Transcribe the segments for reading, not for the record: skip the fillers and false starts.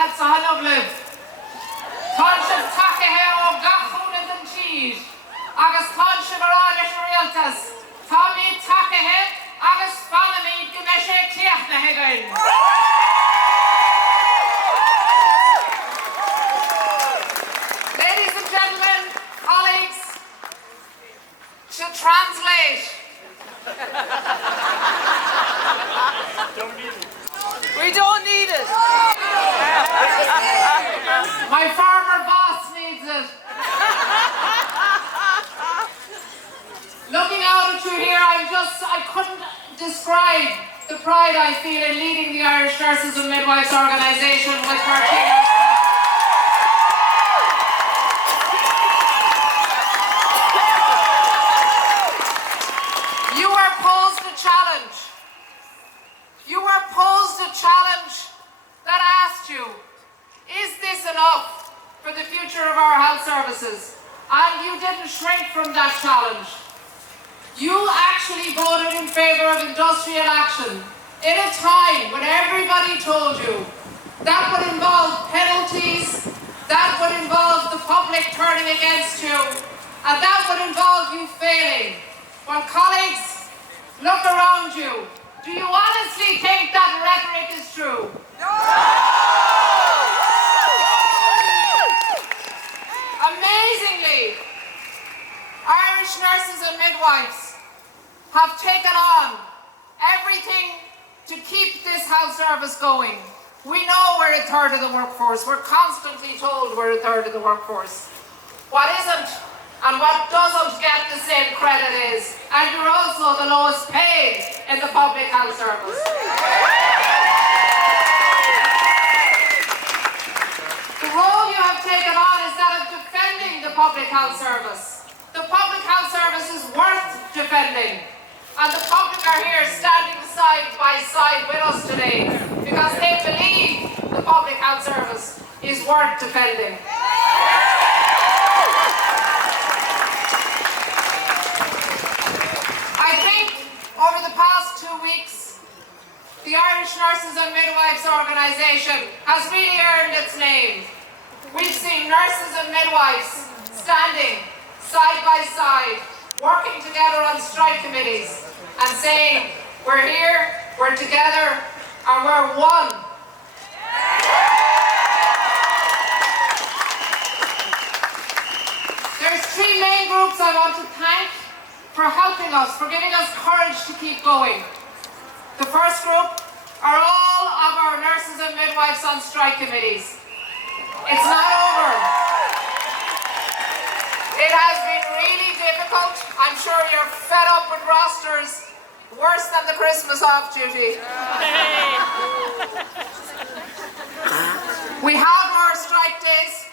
had Sahanoglu. Conscious Takahe or Gahuna than cheese. August Conscious Maralish Realtas. Tommy Takahe, August Fanami, Gimeshe Sheaghdha again. Ladies and gentlemen, colleagues, to translate. We don't need it. My former boss needs it. Looking out at you here, I couldn't describe the pride I feel in leading the Irish Nurses and Midwives organisation with Martina. You were posed a challenge. You were posed a challenge that asked you, is this enough for the future of our health services? And you didn't shrink from that challenge. You actually voted in favour of industrial action in a time when everybody told you that would involve penalties, that would involve the public turning against you, and that would involve you failing. Well, colleagues, look around you. Do you honestly think that rhetoric is true? No! Amazingly, Irish nurses and midwives have taken on everything to keep this health service going. We know we're a third of the workforce. We're constantly told we're a third of the workforce. What isn't and what doesn't get the same credit is, and you're also the lowest paid in the public health service. The role you have taken on is that of defending the public health service. The public health service is worth defending, and the public are here standing side by side with us today because they believe the public health service is worth defending. I think over the past 2 weeks, the Irish Nurses and Midwives organisation has really earned its name. We've seen nurses and midwives standing side by side, working together on strike committees and saying, we're here, we're together, and we're one. There's 3 main groups I want to thank for helping us, for giving us courage to keep going. The first group are all of our nurses and midwives on strike committees. It's not over. It has been really difficult. I'm sure you're fed up with rosters worse than the Christmas off duty. We have our strike days.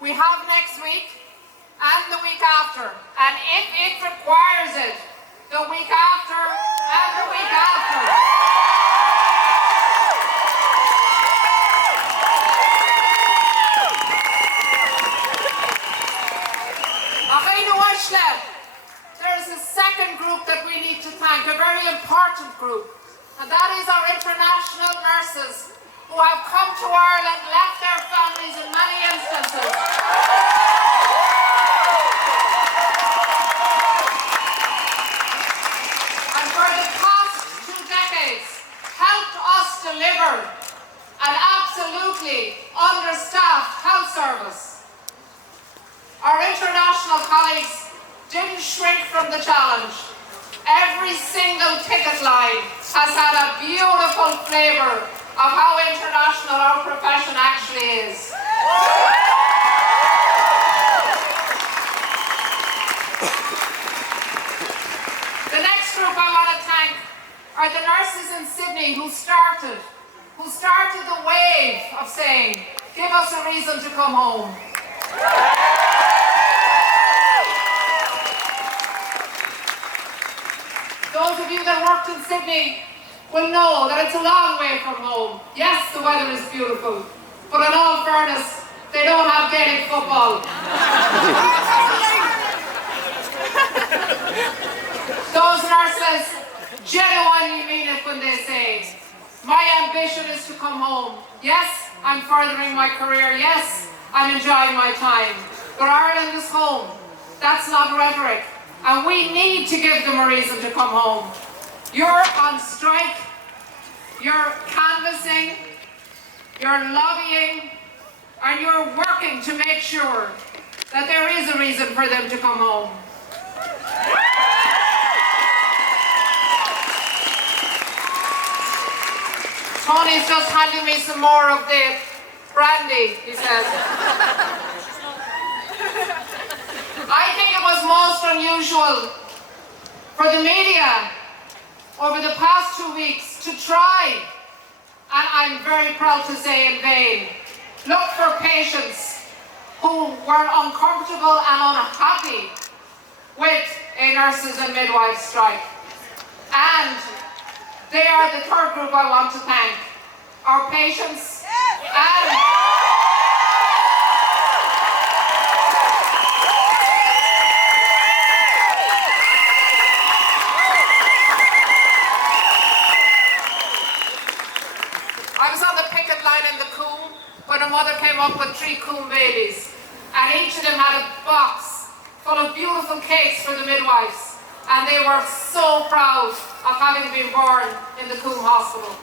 We have next week and the week after. And if it requires it, the week after and the week after. There is a second group that we need to thank, a very important group, and that is our international nurses who have come to Ireland, left their families in many instances. And for the past 2 decades, helped us deliver an absolutely understaffed health service. Our international colleagues didn't shrink from the challenge. Every single ticket line has had a beautiful flavour of how international our profession actually is. The next group I want to thank are the nurses in Sydney who started the wave of saying, give us a reason to come home. Those of you that worked in Sydney will know that it's a long way from home. Yes, the weather is beautiful, but in all fairness, they don't have Gaelic football. Those nurses genuinely mean it when they say, my ambition is to come home. Yes, I'm furthering my career. Yes, I'm enjoying my time. But Ireland is home. That's not rhetoric. And we need to give them a reason to come home. You're on strike, you're canvassing, you're lobbying, and you're working to make sure that there is a reason for them to come home. Tony's just handing me some more of the brandy, he says. I think it was most unusual for the media over the past 2 weeks to try, and I'm very proud to say in vain, look for patients who were uncomfortable and unhappy with a nurses and midwives strike. And they are the third group I want to thank. Our patients and I was on the picket line in the Coombe when a mother came up with 3 Coombe babies, and each of them had a box full of beautiful cakes for the midwives, and they were so proud of having been born in the Coombe Hospital.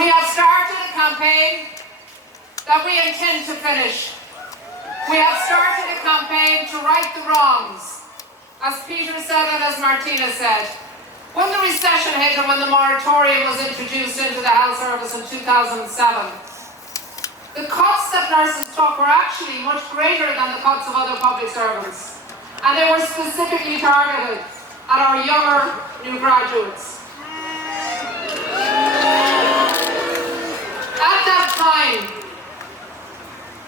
We have started a campaign that we intend to finish. We have started a campaign to right the wrongs. As Peter said and as Martina said, when the recession hit and when the moratorium was introduced into the health service in 2007, the cuts that nurses took were actually much greater than the cuts of other public servants. And they were specifically targeted at our younger new graduates. At that time,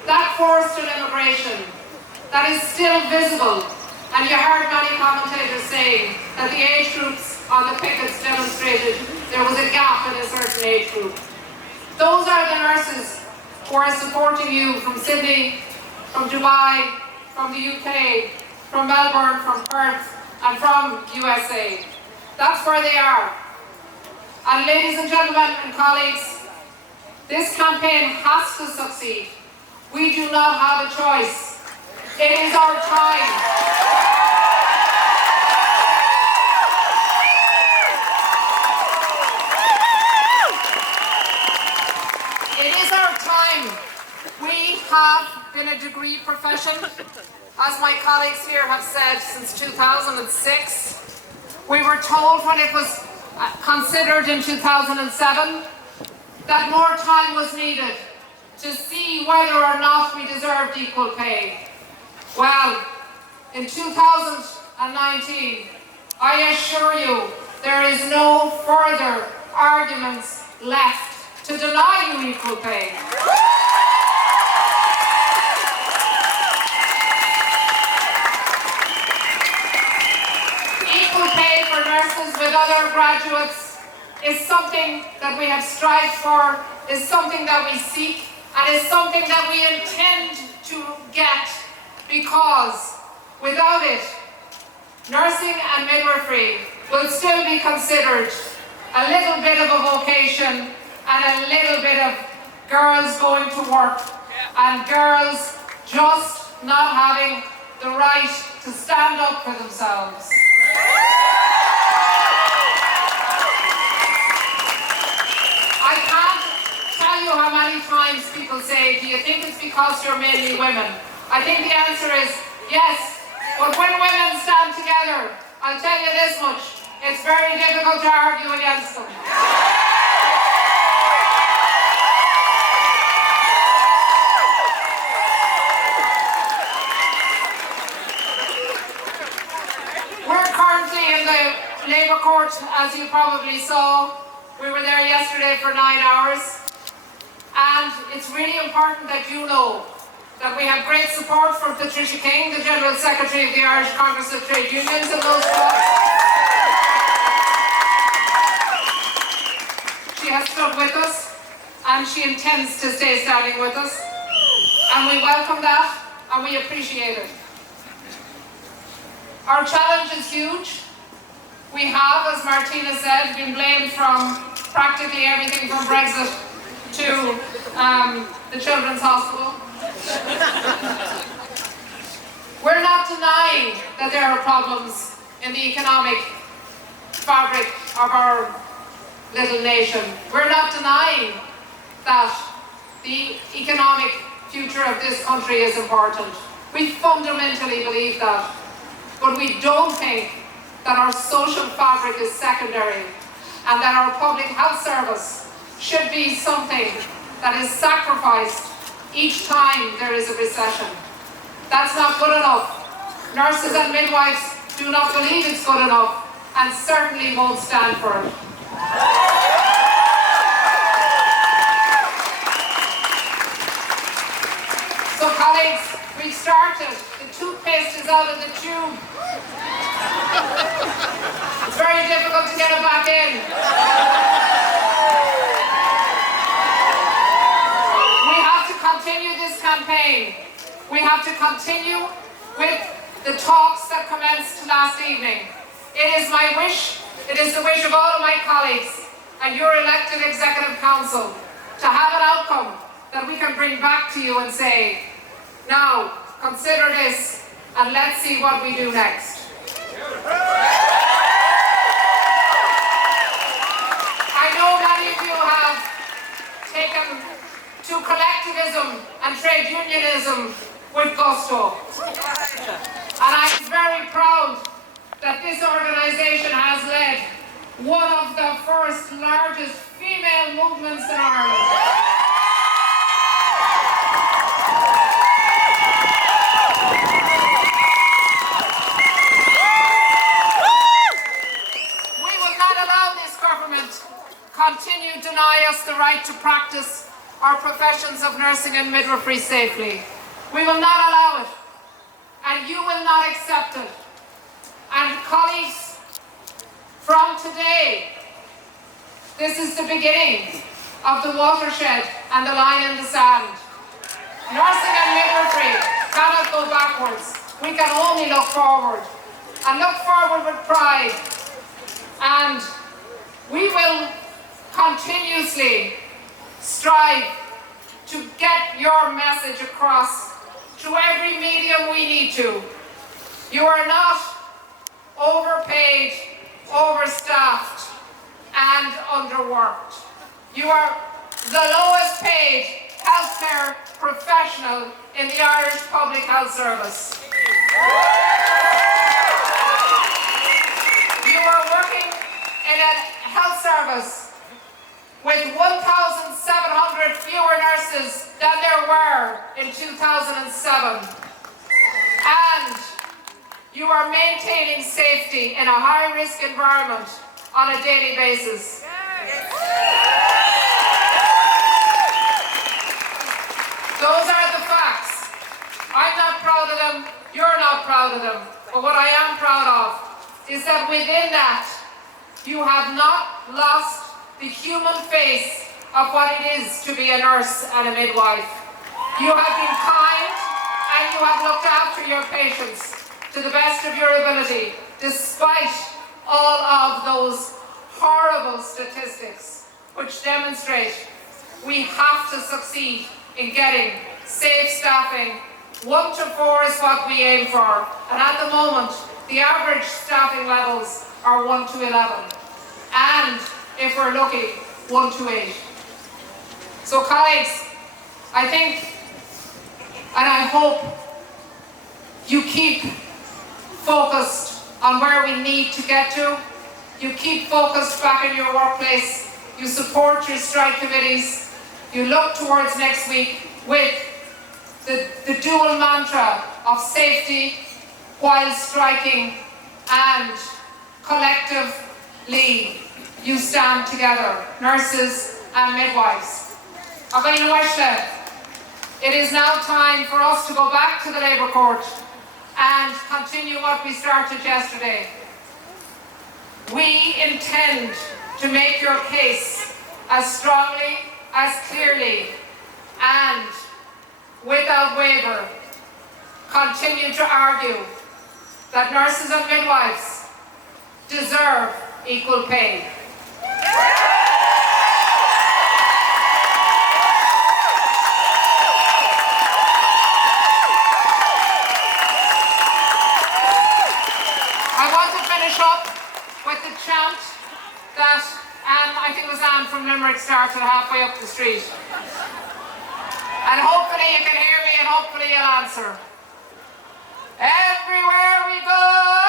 that forced an immigration that is still visible, and you heard many commentators saying that the age groups on the pickets demonstrated there was a gap in a certain age group. Those are the nurses who are supporting you from Sydney, from Dubai, from the UK, from Melbourne, from Perth, and from USA. That's where they are. And ladies and gentlemen and colleagues, this campaign has to succeed. We do not have a choice. It is our time. It is our time. We have been a degree profession, as my colleagues here have said, since 2006. We were told when it was considered in 2007 that more time was needed to see whether or not we deserved equal pay. Well, in 2019, I assure you, there is no further arguments left to deny you equal pay. Equal pay for nurses with other graduates is something that we have strived for, is something that we seek, and is something that we intend to get, because without it, nursing and midwifery will still be considered a little bit of a vocation and a little bit of girls going to work and girls just not having the right to stand up for themselves. I can't tell you how many times people say, do you think it's because you're mainly women? I think the answer is yes, but when women stand together, I'll tell you this much, it's very difficult to argue against them. We're currently in the Labour Court, as you probably saw. We were there yesterday for 9 hours, and it's really important that you know that we have great support from Patricia King, the General Secretary of the Irish Congress of Trade Unions, in those talks. She has stood with us, and she intends to stay standing with us, and we welcome that, and we appreciate it. Our challenge is huge. We have, as Martina said, been blamed from practically everything from Brexit to the Children's Hospital. We're not denying that there are problems in the economic fabric of our little nation. We're not denying that the economic future of this country is important. We fundamentally believe that. But we don't think that our social fabric is secondary and that our public health service should be something that is sacrificed each time there is a recession. That's not good enough. Nurses and midwives do not believe it's good enough and certainly won't stand for it. So colleagues, we've started. The toothpaste is out of the tube. It's very difficult to get it back in. We have to continue this campaign. We have to continue with the talks that commenced last evening. It is my wish, it is the wish of all of my colleagues and your elected Executive Council to have an outcome that we can bring back to you and say, now, consider this and let's see what we do next. I know many of you have taken to collectivism and trade unionism with gusto. And I'm very proud that this organisation has led one of the first largest female movements in Ireland. Continue to deny us the right to practice our professions of nursing and midwifery safely. We will not allow it, and you will not accept it. And colleagues, from today, this is the beginning of the watershed and the line in the sand. Nursing and midwifery cannot go backwards. We can only look forward, and look forward with pride. And we will continuously strive to get your message across through every medium we need to. You are not overpaid, overstaffed, and underworked. You are the lowest paid healthcare professional in the Irish Public Health Service. You are working in a health service with 1,700 fewer nurses than there were in 2007. And you are maintaining safety in a high-risk environment on a daily basis. Those are the facts. I'm not proud of them, you're not proud of them. But what I am proud of is that within that, you have not lost the human face of what it is to be a nurse and a midwife. You have been kind and you have looked after your patients to the best of your ability, despite all of those horrible statistics which demonstrate we have to succeed in getting safe staffing. 1 to 4 is what we aim for, and at the moment the average staffing levels are 1 to 11. And if we're lucky, 1 to 8. So colleagues, I think and I hope you keep focused on where we need to get to. You keep focused back in your workplace. You support your strike committees. You look towards next week with the dual mantra of safety while striking and collectively you stand together, nurses and midwives. It is now time for us to go back to the Labour Court and continue what we started yesterday. We intend to make your case as strongly, as clearly, and without waiver. Continue to argue that nurses and midwives deserve equal pay. I want to finish up with the chant that I think it was Anne from Limerick started halfway up the street. And hopefully you can hear me and hopefully you'll answer. Everywhere we go,